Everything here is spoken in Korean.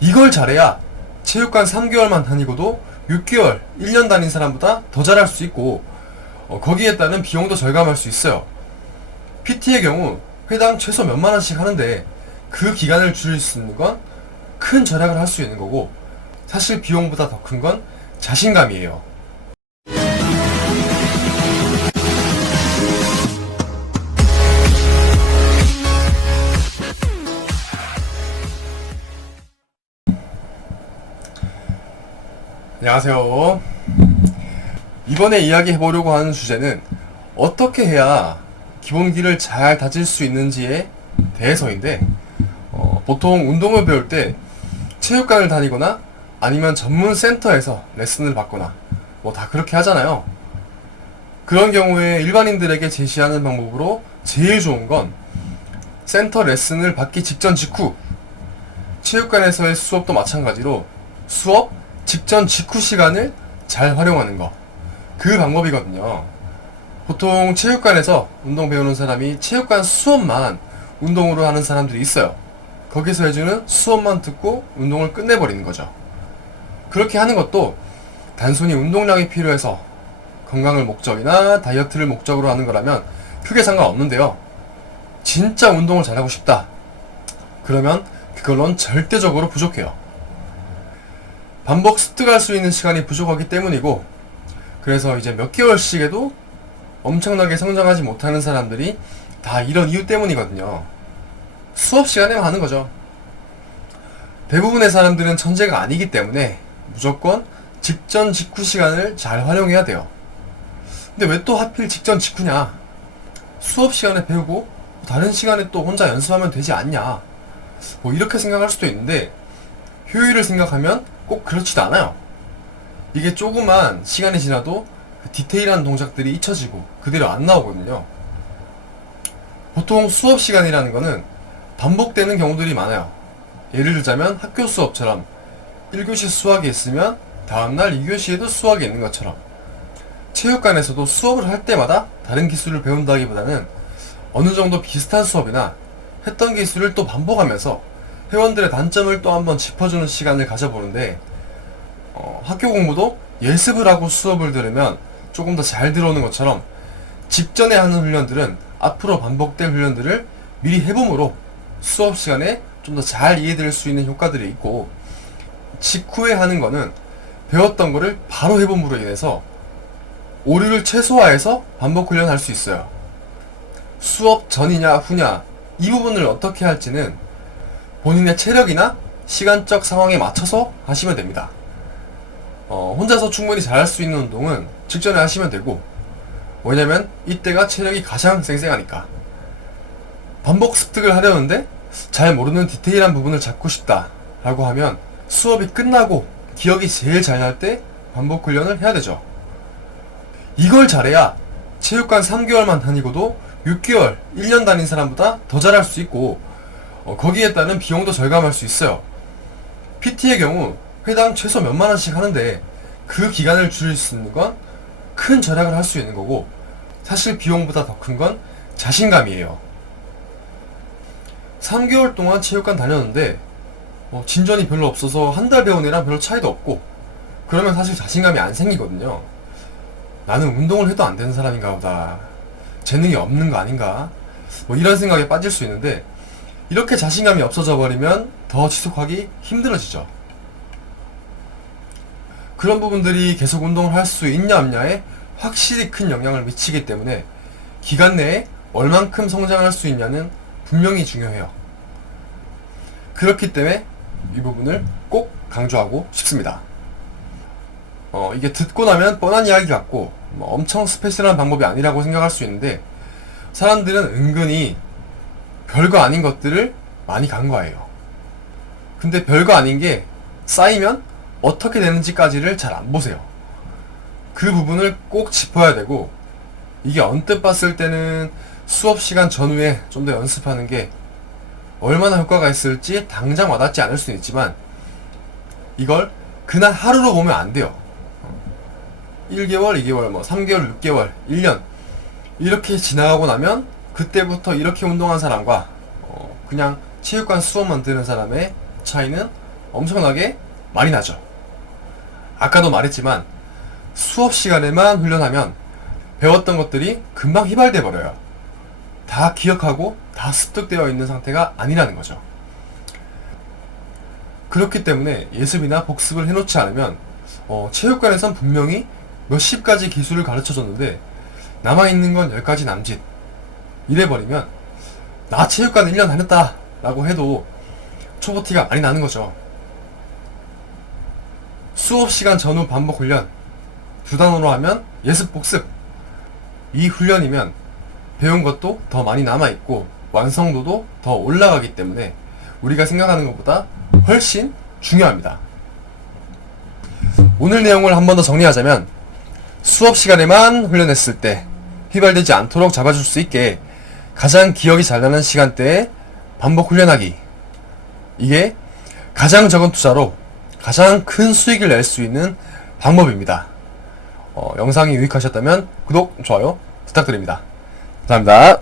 이걸 잘해야 체육관 3개월만 다니고도 6개월, 1년 다닌 사람보다 더 잘할 수 있고 거기에 따른 비용도 절감할 수 있어요. PT의 경우 회당 최소 몇만 원씩 하는데 그 기간을 줄일 수 있는 건 큰 절약을 할 수 있는 거고, 사실 비용보다 더 큰 건 자신감이에요. 안녕하세요. 이번에 이야기해보려고 하는 주제는 어떻게 해야 기본기를 잘 다질 수 있는지에 대해서인데, 보통 운동을 배울 때 체육관을 다니거나 아니면 전문 센터에서 레슨을 받거나 뭐 다 그렇게 하잖아요. 그런 경우에 일반인들에게 제시하는 방법으로 제일 좋은 건 센터 레슨을 받기 직전 직후, 체육관에서의 수업도 마찬가지로 수업 직전 직후 시간을 잘 활용하는 거, 그 방법이거든요. 보통 체육관에서 운동 배우는 사람이 체육관 수업만 운동으로 하는 사람들이 있어요. 거기서 해주는 수업만 듣고 운동을 끝내버리는 거죠. 그렇게 하는 것도 단순히 운동량이 필요해서 건강을 목적이나 다이어트를 목적으로 하는 거라면 크게 상관없는데요. 진짜 운동을 잘하고 싶다, 그러면 그걸로는 절대적으로 부족해요. 반복 습득할 수 있는 시간이 부족하기 때문이고, 그래서 이제 몇 개월씩 해도 엄청나게 성장하지 못하는 사람들이 다 이런 이유 때문이거든요. 수업 시간에만 하는 거죠. 대부분의 사람들은 천재가 아니기 때문에 무조건 직전 직후 시간을 잘 활용해야 돼요. 근데 왜 또 하필 직전 직후냐? 수업 시간에 배우고 다른 시간에 또 혼자 연습하면 되지 않냐? 뭐 이렇게 생각할 수도 있는데, 효율을 생각하면 꼭 그렇지도 않아요. 이게 조그만 시간이 지나도 그 디테일한 동작들이 잊혀지고 그대로 안 나오거든요. 보통 수업 시간이라는 거는 반복되는 경우들이 많아요. 예를 들자면 학교 수업처럼 1교시 수학이 있으면 다음날 2교시에도 수학이 있는 것처럼, 체육관에서도 수업을 할 때마다 다른 기술을 배운다기보다는 어느 정도 비슷한 수업이나 했던 기술을 또 반복하면서 회원들의 단점을 또 한번 짚어주는 시간을 가져보는데, 학교 공부도 예습을 하고 수업을 들으면 조금 더 잘 들어오는 것처럼 직전에 하는 훈련들은 앞으로 반복될 훈련들을 미리 해봄으로 수업 시간에 좀 더 잘 이해될 수 있는 효과들이 있고, 직후에 하는 거는 배웠던 거를 바로 해봄으로 인해서 오류를 최소화해서 반복 훈련할 수 있어요. 수업 전이냐 후냐 이 부분을 어떻게 할지는 본인의 체력이나 시간적 상황에 맞춰서 하시면 됩니다. 혼자서 충분히 잘할 수 있는 운동은 직전에 하시면 되고, 왜냐면 이때가 체력이 가장 쌩쌩하니까. 반복 습득을 하려는데 잘 모르는 디테일한 부분을 잡고 싶다 라고 하면 수업이 끝나고 기억이 제일 잘 날 때 반복 훈련을 해야 되죠. 이걸 잘해야 체육관 3개월만 다니고도 6개월, 1년 다닌 사람보다 더 잘할 수 있고, 거기에 따른 비용도 절감할 수 있어요. PT의 경우 회당 최소 몇만 원씩 하는데 그 기간을 줄일 수 있는 건 큰 절약을 할 수 있는 거고, 사실 비용보다 더 큰 건 자신감이에요. 3개월 동안 체육관 다녔는데 진전이 별로 없어서 한 달 배운 애랑 별로 차이도 없고, 그러면 사실 자신감이 안 생기거든요. 나는 운동을 해도 안 되는 사람인가 보다, 재능이 없는 거 아닌가, 뭐 이런 생각에 빠질 수 있는데, 이렇게 자신감이 없어져 버리면 더 지속하기 힘들어지죠. 그런 부분들이 계속 운동을 할 수 있냐 없냐에 확실히 큰 영향을 미치기 때문에 기간 내에 얼만큼 성장할 수 있냐는 분명히 중요해요. 그렇기 때문에 이 부분을 꼭 강조하고 싶습니다. 이게 듣고 나면 뻔한 이야기 같고 뭐 엄청 스페셜한 방법이 아니라고 생각할 수 있는데, 사람들은 은근히 별거 아닌 것들을 많이 간과해요. 근데 별거 아닌 게 쌓이면 어떻게 되는지까지를 잘 안 보세요. 그 부분을 꼭 짚어야 되고, 이게 언뜻 봤을 때는 수업 시간 전후에 좀 더 연습하는 게 얼마나 효과가 있을지 당장 와닿지 않을 수는 있지만, 이걸 그날 하루로 보면 안 돼요. 1개월, 2개월, 뭐 3개월, 6개월, 1년 이렇게 지나가고 나면 그때부터 이렇게 운동한 사람과 그냥 체육관 수업만 들은 사람의 차이는 엄청나게 많이 나죠. 아까도 말했지만 수업 시간에만 훈련하면 배웠던 것들이 금방 휘발돼 버려요. 다 기억하고 다 습득되어 있는 상태가 아니라는 거죠. 그렇기 때문에 예습이나 복습을 해놓지 않으면 체육관에선 분명히 몇십 가지 기술을 가르쳐줬는데 남아있는 건 10가지 남짓 이래버리면 나 체육관 1년 다녔다 라고 해도 초보티가 많이 나는 거죠. 수업시간 전후 반복 훈련, 두 단어로 하면 예습 복습. 이 훈련이면 배운 것도 더 많이 남아있고 완성도도 더 올라가기 때문에 우리가 생각하는 것보다 훨씬 중요합니다. 오늘 내용을 한 번 더 정리하자면 수업 시간에만 훈련했을 때 휘발되지 않도록 잡아줄 수 있게 가장 기억이 잘 나는 시간대에 반복 훈련하기. 이게 가장 적은 투자로 가장 큰 수익을 낼 수 있는 방법입니다. 영상이 유익하셨다면 구독, 좋아요 부탁드립니다. 감사합니다.